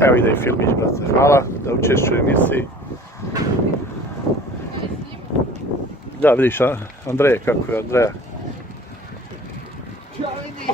Evo ide i filmić, brate. Hvala da učešćuje u emisiji. Da, vidiš, Andreje, kako je Andreja. Ja vidi.